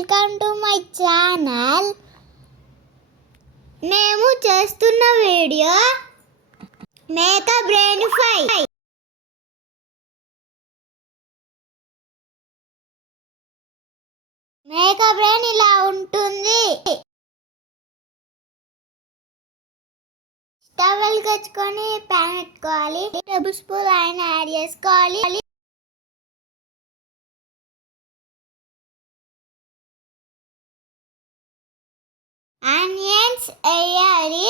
Welcome to my channel. మేము చేస్తున్న వీడియో మేక బ్రెయిన్ ఫ్రై. మేక బ్రెయిన్ ఇలా ఉంటుంది. స్టవ్ వెలిగించుకొని ప్యాన్ పెట్టుకోవాలి. 2 టేబుల్ స్పూన్ ఆయిల్ యాడ్ చేసుకోవాలి. ఆనియన్స్ వేయాలి.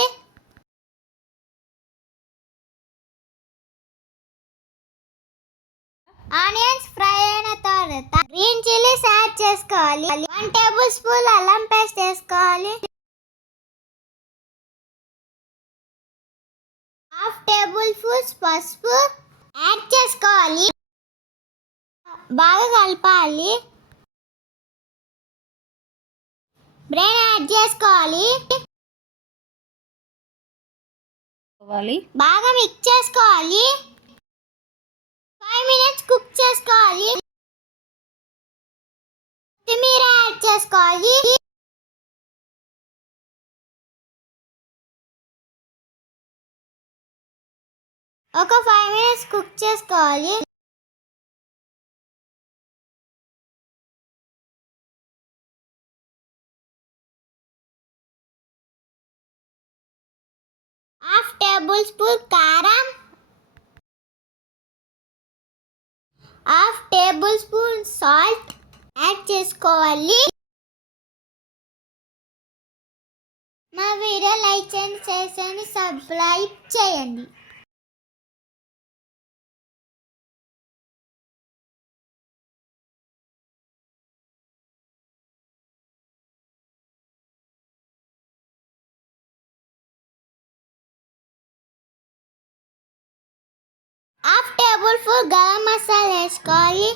ఆనియన్స్ ఫ్రై అయిన తర్వాత గ్రీన్ చిల్లీస్ యాడ్ చేసుకోవాలి. 1 టేబుల్ స్పూన్ అల్లం పేస్ట్ వేసుకోవాలి. 1/2 టేబుల్ స్పూన్ పసుపు యాడ్ చేసుకోవాలి. బాగా కలపాలి. బ్రెయిన్ యాడ్ చేసుకోవాలి. బాగా మిక్స్ చేసుకోవాలి. 5 మినిట్స్ కుక్ చేసుకోవాలి. కొత్తిమీర యాడ్ చేసుకోవాలి. ఒక 5 మినిట్స్ కుక్ చేసుకోవాలి. హాఫ్ టేబుల్ స్పూన్ కారం, half table spoon salt add చేసుకోవాలి. మా వీడియో లైక్ చేయండి, షేర్ చేయండి, సబ్స్క్రైబ్ చేయండి. హాఫ్ టేబుల్ స్పూన్ గరం మసాలా వేసుకోవాలి.